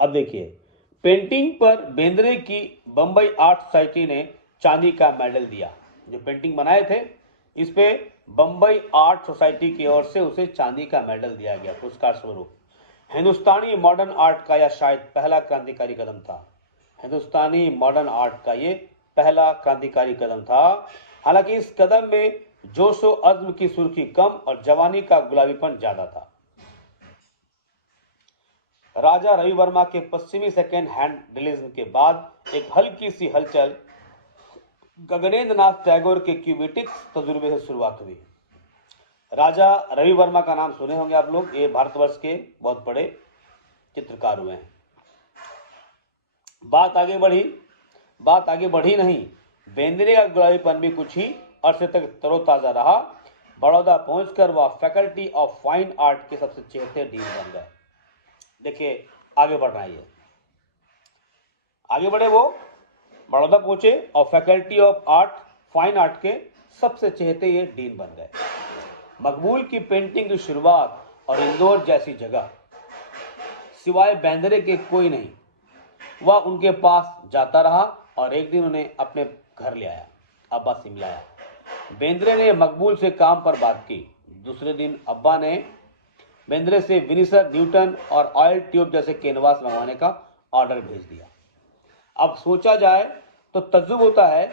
अब देखिए, पेंटिंग पर बेंद्रे की बम्बई आर्ट सोसाइटी ने चांदी का मेडल दिया। जो पेंटिंग बनाए थे इस पे बम्बई आर्ट सोसाइटी की ओर से उसे चांदी का मेडल दिया गया पुरस्कार स्वरूप। हिंदुस्तानी मॉडर्न आर्ट का यह शायद पहला क्रांतिकारी कदम था। हिंदुस्तानी मॉडर्न आर्ट का ये पहला क्रांतिकारी कदम था। हालांकि इस कदम में जोशो अज़्म की सुर्खी कम और जवानी का गुलाबीपन ज्यादा था। राजा रवि वर्मा के पश्चिमी सेकेंड हैंड रिलीज के बाद एक हल्की सी हलचल गगनेंद्र नाथ टैगोर के क्यूबिटिक्स तजुर्बे से शुरुआत हुई। राजा रवि वर्मा का नाम सुने होंगे आप लोग, ये भारतवर्ष के बहुत बड़े चित्रकार हुए हैं। बात आगे बढ़ी नहीं, बेंद्रे का गुलाबीपन भी कुछ ही अरसे तक तरोताजा रहा। बड़ौदा पहुंचकर वह फैकल्टी ऑफ फाइन आर्ट के सबसे चहेते डीन बन गए। देखिए, आगे बढ़ रहा है, आगे बढ़े वो बड़ौदा पहुंचे और faculty of art fine art के सबसे चहेते ये डीन बन गए। मकबूल की पेंटिंग की शुरुआत और इंदौर जैसी जगह सिवाय बेंद्रे के कोई नहीं। वह उनके पास जाता रहा और एक दिन उन्हें अपने घर ले आया, अब्बा से मिलाया। बेंद्रे ने मकबूल से काम पर बात की। दूसरे दिन अब्बा ने बेंद्रे से विनिसर, न्यूटन और ऑयल ट्यूब जैसे कैनवास मंगवाने का ऑर्डर भेज दिया। अब सोचा जाए तो तज्जुब होता है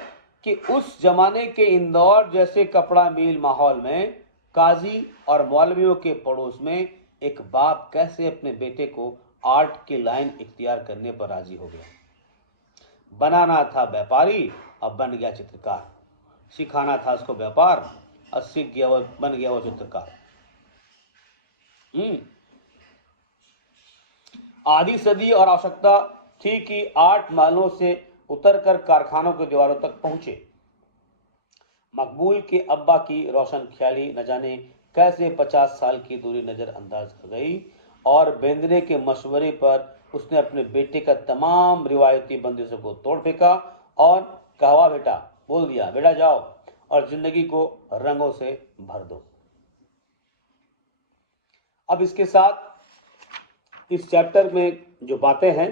कि उस जमाने के इंदौर जैसे कपड़ा मिल माहौल में, काजी और मौलवियों के पड़ोस में, एक बाप कैसे अपने बेटे को आर्ट की लाइन इख्तियार करने पर राजी हो गया। बनाना था व्यापारी, अब बन गया चित्रकार। सिखाना था उसको व्यापार, और सीख गया वो, बन गया वो चित्रकार। आधी सदी और आवश्यकता थी कि आर्ट मालों से उतरकर कारखानों के दीवारों तक पहुंचे। मकबूल के अब्बा की रोशन ख्याली न जाने कैसे 50 साल की दूरी नजरअंदाज कर गई और बेंद्रे के मशवरे पर उसने अपने बेटे का तमाम रिवायती बंदिशों को तोड़ फेंका और कहा, बेटा, बोल दिया, बेटा जाओ और जिंदगी को रंगों से भर दो। अब इसके साथ इस चैप्टर में जो बातें हैं,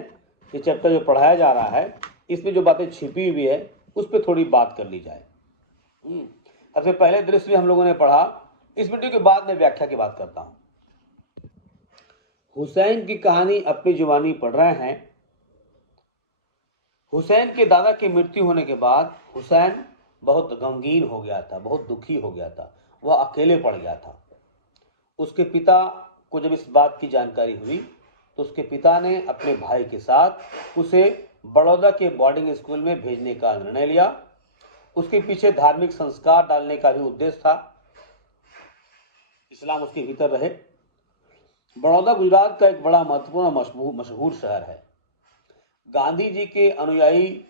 ये चैप्टर जो पढ़ाया जा रहा है, इसमें जो बातें छिपी हुई है उस पर थोड़ी बात कर ली जाए। सबसे पहले दृश्य में हम लोगों ने पढ़ा, इस वीडियो के बाद मैं व्याख्या की बात करता हूं। हुसैन की कहानी अपनी जुबानी पढ़ रहे हैं। हुसैन के दादा की मृत्यु होने के बाद हुसैन बहुत गमगीन हो गया था, बहुत दुखी हो गया था, वह अकेले पड़ गया था। उसके पिता को जब इस बात की जानकारी हुई तो उसके पिता ने अपने भाई के साथ उसे बड़ौदा के बोर्डिंग स्कूल में भेजने का निर्णय लिया। उसके पीछे धार्मिक संस्कार डालने का भी उद्देश्य था, इस्लाम उसके भीतर रहे। बड़ौदा गुजरात का एक बड़ा महत्वपूर्ण मशहूर शहर है। गांधी जी के अनुयायी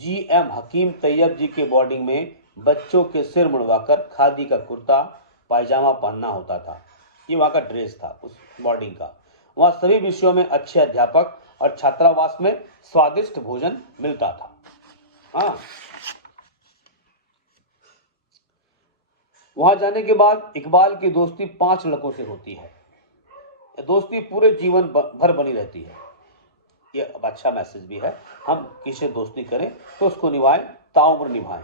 GM हकीम तैयब जी के बोर्डिंग में बच्चों के सिर मुड़वाकर खादी का कुर्ता पायजामा पहनना होता था। ये वहाँ का ड्रेस था उस बोर्डिंग का। वहाँ सभी विषयों में अच्छे अध्यापक और छात्रावास में स्वादिष्ट भोजन मिलता था। हाँ, वहां जाने के बाद इकबाल की दोस्ती 5 लड़कों से होती है। दोस्ती पूरे जीवन भर बनी रहती है। ये अब अच्छा मैसेज भी है, हम किसी दोस्ती करें तो उसको निभाएं, ताउम्र निभाएं।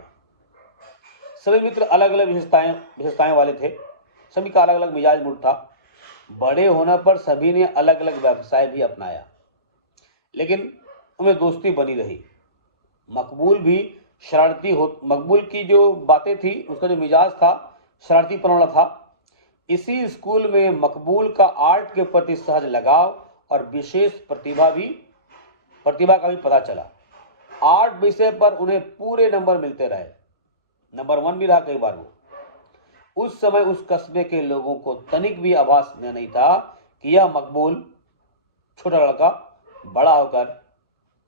सभी मित्र अलग अलग विशेषताएं वाले थे, सभी का अलग अलग मिजाज मूड था। बड़े होने पर सभी ने अलग अलग व्यवसाय भी अपनाया, लेकिन उनमें दोस्ती बनी रही। मकबूल की जो बातें थी, उसका जो मिजाज था शरारतीपन वाला था। इसी स्कूल में मकबूल का आर्ट के प्रति सहज लगाव और विशेष प्रतिभा का भी पता चला। आर्ट विषय पर उन्हें पूरे नंबर मिलते रहे, नंबर 1 भी रहा कई बार वो। उस समय उस कस्बे के लोगों को तनिक भी आभास नहीं था कि यह मकबूल छोटा लड़का बड़ा होकर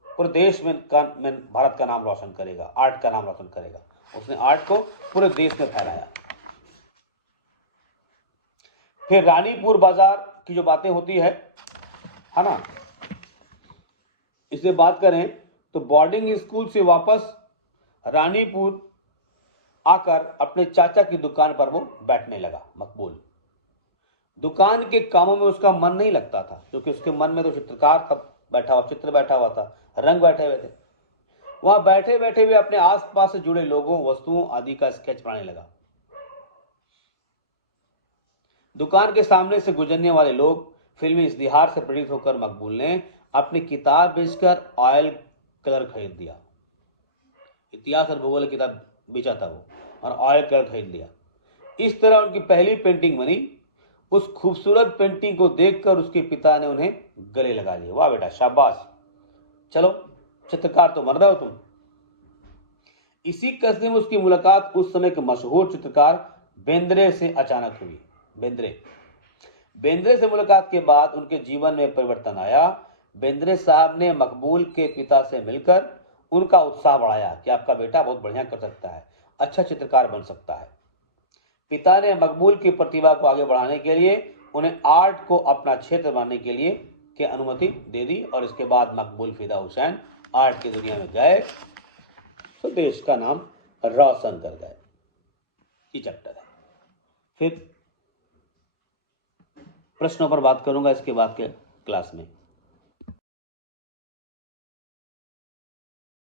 पूरे देश में भारत का नाम रोशन करेगा, आर्ट का नाम रोशन करेगा। उसने आर्ट को पूरे देश में फैलाया। फिर रानीपुर बाजार की जो बातें होती है ना, इससे बात करें तो बोर्डिंग स्कूल से वापस रानीपुर आकर अपने चाचा की दुकान पर वो बैठने लगा। मकबूल दुकान के कामों में उसका मन नहीं लगता था, क्योंकि उसके मन में तो चित्रकार बैठा हुआ, चित्र बैठा हुआ था, रंग बैठे हुए थे। वहां बैठे बैठे भी अपने आसपास से जुड़े लोगों, वस्तुओं आदि का स्केच बनाने लगा। दुकान के सामने से गुजरने वाले लोग फिल्मी इश्तिहार से प्रेरित होकर मकबूल ने अपनी किताब बेचकर ऑयल कलर खरीद दिया। इतिहास और भूगोल की किताब बेचा था वो, और ऑयल कलर खरीद लिया। इस तरह उनकी पहली पेंटिंग बनी। उस खूबसूरत पेंटिंग को देखकर उसके पिता ने उन्हें गले लगा लिया। वाह बेटा, शाबाश, चलो चित्रकार तो बन रहे हो तुम। इसी कस्बे में उसकी मुलाकात उस समय के मशहूर चित्रकार बेंद्रे से अचानक हुई। बेंद्रे से मुलाकात के बाद उनके जीवन में परिवर्तन आया। बेंद्रे साहब ने मकबूल के पिता से मिलकर उनका उत्साह बढ़ाया कि आपका बेटा बहुत बढ़िया कर सकता है, अच्छा चित्रकार बन सकता है। पिता ने मकबूल की प्रतिभा को आगे बढ़ाने के लिए उन्हें आर्ट को अपना क्षेत्र बनाने के लिए अनुमति दे दी, और इसके बाद मकबूल फिदा हुसैन आर्ट की दुनिया में गए तो देश का नाम रोशन कर गए। ये चैप्टर है। फिर प्रश्नों पर बात करूंगा इसके बाद के क्लास में।